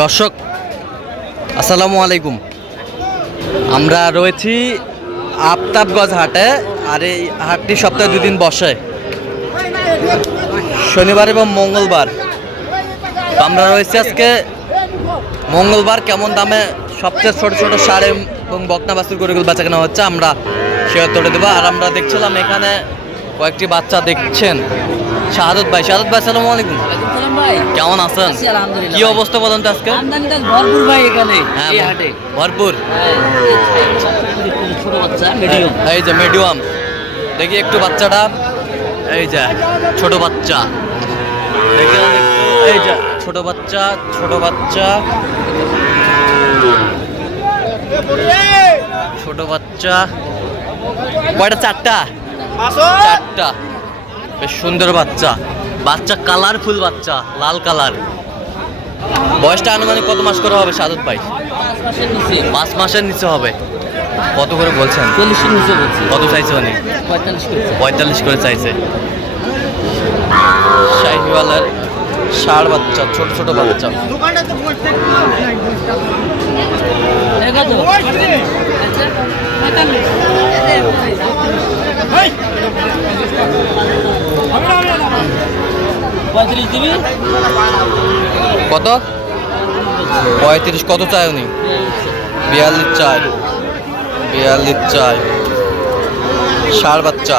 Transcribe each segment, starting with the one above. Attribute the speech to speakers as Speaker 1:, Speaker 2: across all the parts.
Speaker 1: দর্শক, আসসালামু আলাইকুম। আমরা রয়েছি আফতাবগঞ্জ হাটে, আর এই হাটটি সপ্তাহে দুদিন বসে। শনিবার এবং মঙ্গলবার। আমরা রয়েছি আজকে মঙ্গলবার, কেমন দামে সবচেয়ে ছোট ছোট সার এবং বকনা বাস্তুর গরুগুলো বেচা কেনা হচ্ছে, আমরা সে উত্তরে দেবো। আর আমরা দেখছিলাম এখানে কয়েকটি বাচ্চা দেখছেন। শাহাদত ভাই শাহাদত ভাই আসসালামু আলাইকুম।
Speaker 2: ভাই।
Speaker 1: কেমন আছেন? কি অবস্থা বলেন তো আজকে?
Speaker 2: ভরপুর ভাই এখানে
Speaker 1: হ্যাঁ ভরপুর।
Speaker 2: হ্যাঁ, ছোট বাচ্চা
Speaker 1: এই যে মিডিয়াম দেখি একটু বাচ্চাটা। এই যে ছোট বাচ্চা। এই যে ছোট বাচ্চা ছোট বাচ্চা। ছোট বাচ্চা। কয়টা? চারটা। চারটা। বেশ সুন্দর বাচ্চা। বাচ্চা কালারফুল বাচ্চা লাল কালার বয়সটা আনুমানিক কত মাস করে হবে সাদত ভাই?
Speaker 2: পাঁচ মাসের নিচে
Speaker 1: হবে। কত করে বলছেন?
Speaker 2: চল্লিশের নিচে বলছি।
Speaker 1: কত চাইছে উনি?
Speaker 2: পঁয়তাল্লিশ
Speaker 1: করে চাইছে। শাহিওয়ালার ষাড় বাচ্চা ছোট ছোট বাচ্চা।
Speaker 2: পঁয়তাল্লিশ।
Speaker 1: কত পঁয়ত্রিশ কত চাই উনি বিয়াল্লিশ চাই বিয়াল্লিশ চাই ষাড় বাচ্চা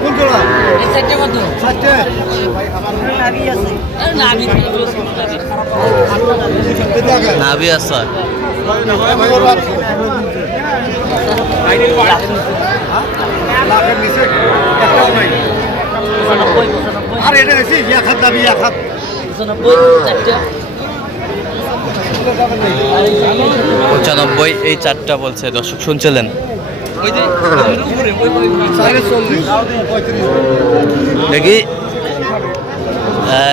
Speaker 3: কোন জোড়া
Speaker 2: এই চারটে কত
Speaker 3: ষাটটে
Speaker 2: আরে নাভি
Speaker 1: নাভি আসার
Speaker 3: লাখের নিচে একটাও নাই
Speaker 2: পঁচানব্বই পঁচানব্বই
Speaker 3: আর এটা এসে এক হাত দাবি এক হাত।
Speaker 2: পঁচানব্বই চারটে। আর এই
Speaker 1: পঁচানব্বই এই চারটা বলছে। দর্শক শুনছিলেন? দেখি।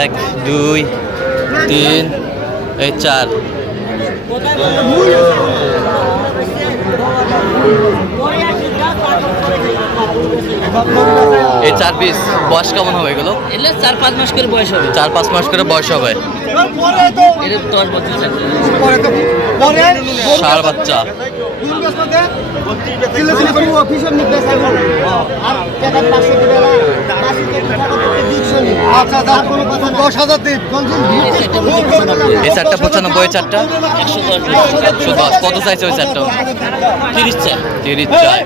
Speaker 1: এক দুই তিন এই চার। এই চার পিস বয়স কেমন হবে এগুলো?
Speaker 2: এলে চার পাঁচ মাস করে বয়স হবে।
Speaker 1: চার পাঁচ মাস করে বয়স হবে। ষাড় বাচ্চা। এই চারটা পঁচানব্বই চারটা?
Speaker 2: একশো দশ।
Speaker 1: কত চাইছে ওই চারটা?
Speaker 2: তিরিশ চার।
Speaker 1: তিরিশ চাই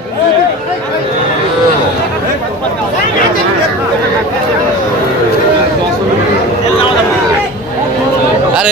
Speaker 1: আরে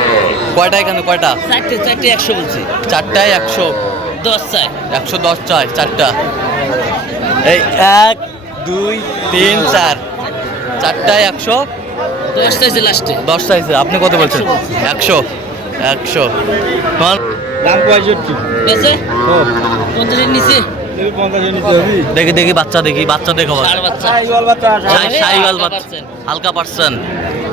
Speaker 1: কয়টা এখানে? কয়টা?
Speaker 2: চারটে চারটে একশো বলছি।
Speaker 1: চারটায় একশো।
Speaker 2: দশ চাই
Speaker 1: একশো দশ চাই চারটা। এই এক দুই তিন চার। চারটায় একশো?
Speaker 2: দশ চাইছে লাস্টে।
Speaker 1: দশ চাইছে। আপনি কত বলছেন? একশো। একশো। তোমার
Speaker 3: দাম পঁয়ষট্টি।
Speaker 2: পঞ্চাশের নিচে।
Speaker 1: দেখি দেখি বাচ্চা দেখি। বাচ্চা দেখো
Speaker 2: বাচ্চা। হালকা
Speaker 1: পার্সেন্ট?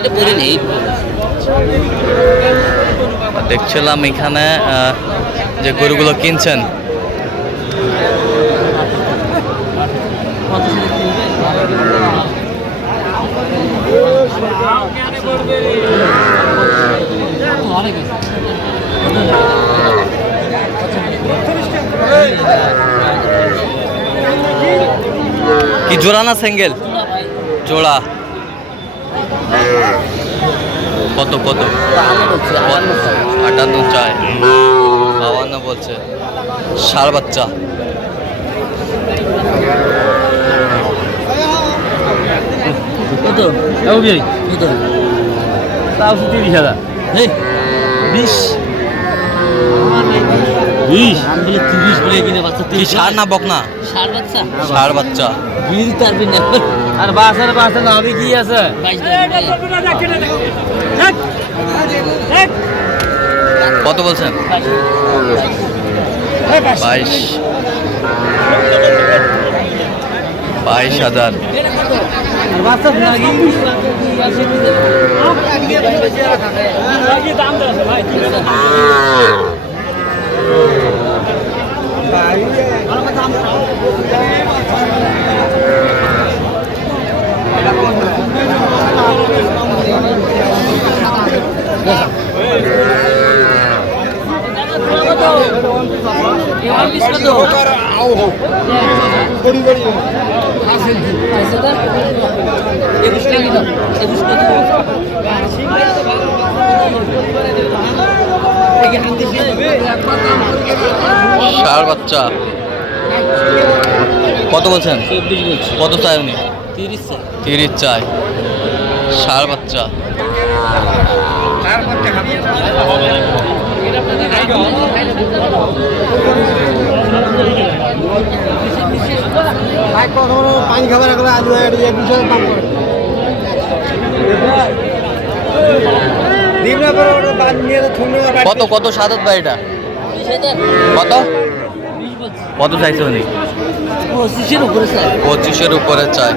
Speaker 1: এটা
Speaker 2: বলি নেই।
Speaker 1: দেখছিলাম এখানে যে গরুগুলো কিনছেন। কি জোড়া না সিঙ্গেল? জোড়া। কত কত? আটান্ন চায় বাবান্ন বলছে। ষাড় বাচ্চা।
Speaker 2: কত? কত?
Speaker 4: তাও তিরিশ হাজার
Speaker 2: বিশ। বিশ। আমি বলে তিরিশ বলে কিনে বাচ্চা তিরিশ।
Speaker 1: ষাড় না
Speaker 2: ষাট বাচ্চা।
Speaker 1: ষাড় বাচ্চা।
Speaker 2: বিল না।
Speaker 4: আর বাসের বাসে নামে কি আছে?
Speaker 1: কত বলছেন? বাইশ। বাইশ হাজার।
Speaker 2: একুশ একুশ
Speaker 1: বাচ্চা। কত বলছেন? কত চায় উনি?
Speaker 2: তিরিশ।
Speaker 1: চায় ষাড় বাচ্চা।
Speaker 3: পানি খাবার এগুলো আলু দাম করে
Speaker 1: কত কত সাদত ভাই এটা কত? কত চাইছে উনি?
Speaker 2: পঁচিশের উপরে স্যার
Speaker 1: পঁচিশের উপরে চায়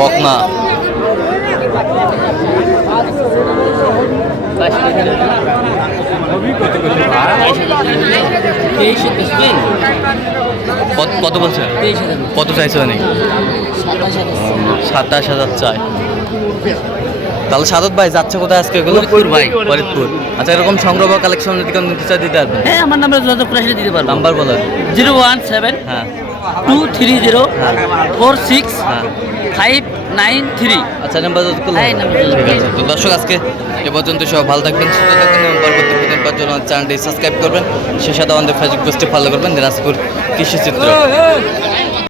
Speaker 1: বকনা। কত বলছে? কত চাইছে
Speaker 2: সাতাশ হাজার
Speaker 1: সাতাশ হাজার চায় তাহলে সাদত ভাই যাচ্ছে কোথায় আজকে? এগুলো
Speaker 2: ফরিদপুর ভাই।
Speaker 1: ফরিদপুর। আচ্ছা এরকম সংগ্রহ কালেকশন যদি কোনো চাই দিতে পারবেন?
Speaker 2: হ্যাঁ আমার নাম্বার যোগাযোগ করে আসলে দিতে পারব।
Speaker 1: নাম্বার বলেন
Speaker 2: জিরো ওয়ান সেভেন
Speaker 1: হ্যাঁ।
Speaker 2: টু থ্রি জিরো
Speaker 1: হ্যাঁ।
Speaker 2: ফোর সিক্স
Speaker 1: হ্যাঁ।
Speaker 2: Five nine three.
Speaker 1: আচ্ছা নাম্বার
Speaker 2: হ্যাঁ, নাম্বার
Speaker 1: ঠিক আছে। তো দর্শক আজকে এ পর্যন্ত সব ভালো থাকবেন সুস্থ থাকবেন এবং পরবর্তী জন্য চ্যানেলটি সাবস্ক্রাইব করবেন। সেই সাথে আমাদের ফেসবুক পেজটি ফলো করবেন দিনাজপুর কৃষি চিত্র